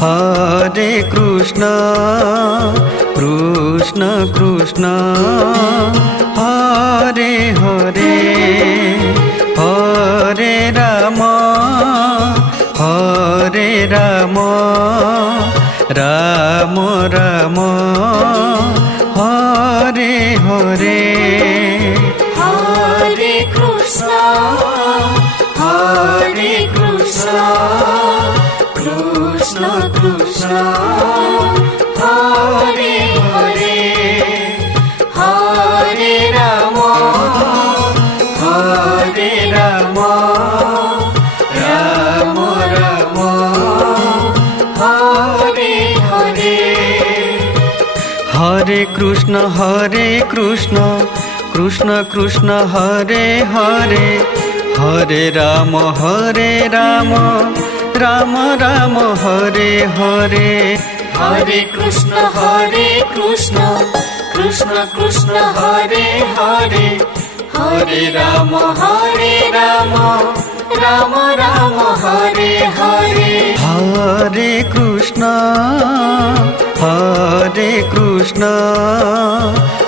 Hare Krishna Krishna Krishna Hare Hare Hare Ram Hare Ram Ram Ram Hare Hare Hare Krishna Krishna Krishna Hare Hare Hare Ram Ram Ram Hare Hare Hare Krishna Krishna Krishna Hare Hare Hare Ram Ram Ram Hare Hare Hare Krishna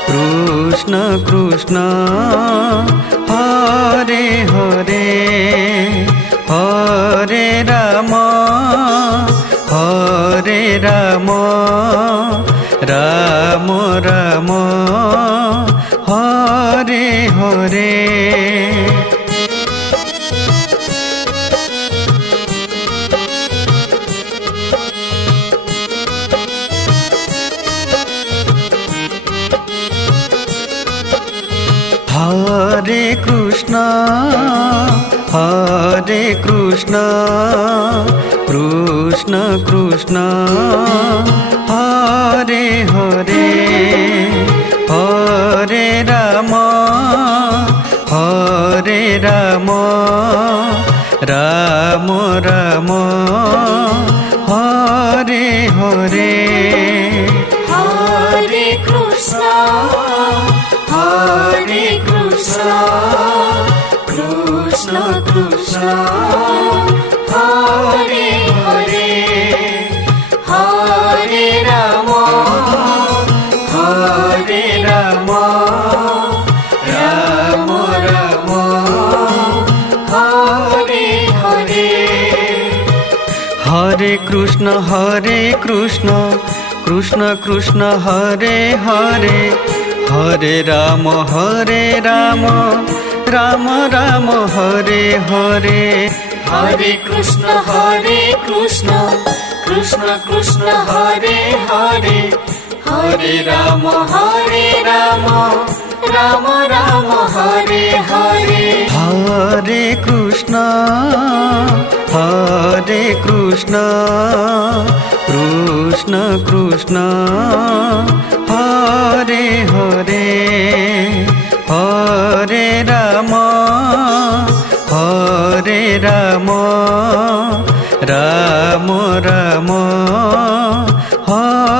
Krishna Krishna Hare Hare Hare Ram Ram Ram Hare Hare Hare Krishna Krishna Krishna Hare Hare Hare Ram Ram Ram Hare Hare Hare Krishna Krishna Krishna Hare Hare Hare Ram Ram Ram Hare Hare Hare Krishna Krishna Krishna Hare Hare Hare Ram Ram Ram Hare Hare Hare Krishna Krishna Krishna Hare Hare Hare Ram Ram Ram Hare Hare Hare Krishna Krishna Krishna Hare Hare Hare Ram Ram Ram Hare Hare Hare Krishna Krishna Krishna Hare Hare Hare Ram Ram Ram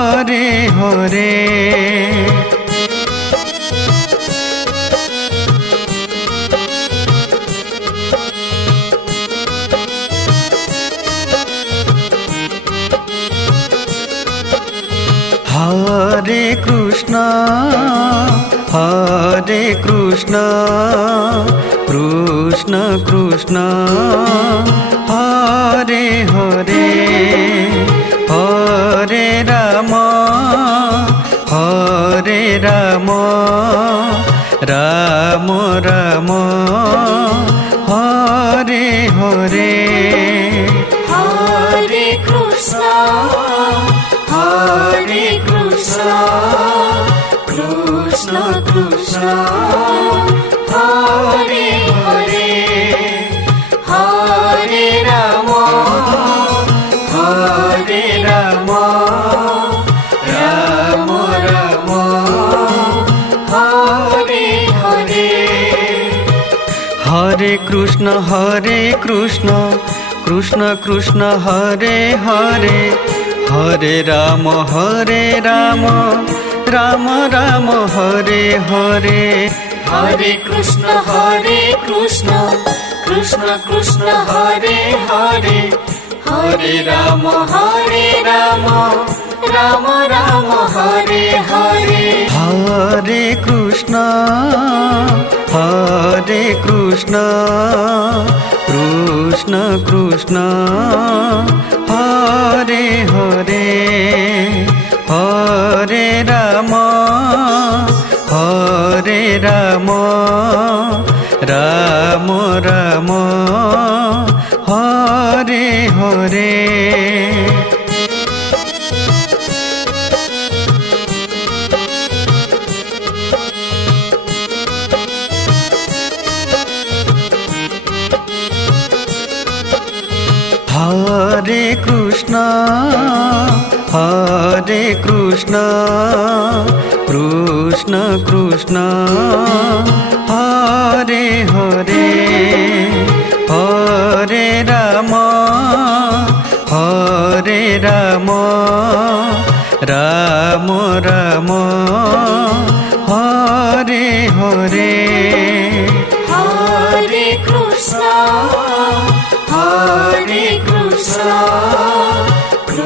Hare Hare Hare Krishna Krishna Krishna Hare Hare Hare Ram Ram Ram Hare Hare Hare Krishna Krishna Krishna Hare Hare Hare Ram Ram Ram Hare Hare Hare Krishna Krishna Krishna Hare Hare Hare Ram Ram Ram Hare Hare Hare Krishna Krishna Krishna Hare Hare Hare Ram Ram Ram Hare Hare Hare Krishna Krishna Krishna Hare Hare Hare Ram Ram Ram Hare Hare Hare Krishna Krishna Krishna Hare Hare Hare Ram Ram Ram Hare Hare Hare Krishna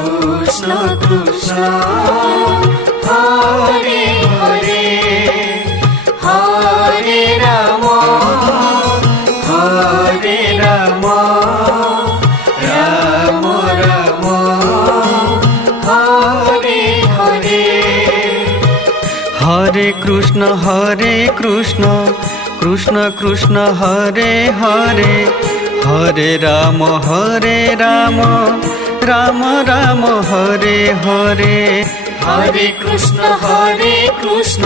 Krishna Krishna Hare Hare Hare Ram Ram Ram Hare Hare Hare Krishna Krishna Krishna Hare Hare Hare Ram Ram Ram Hare Hare Hare Krishna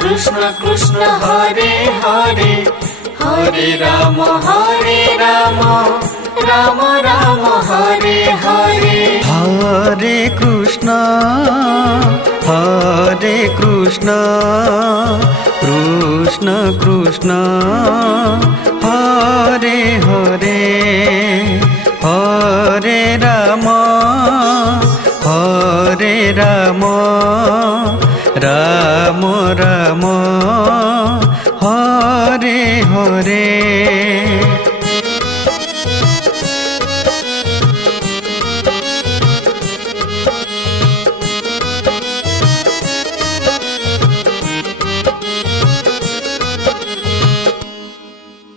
Krishna Krishna Hare Hare Hare Ram Ram Ram Hare Hare Hare Krishna Krishna Krishna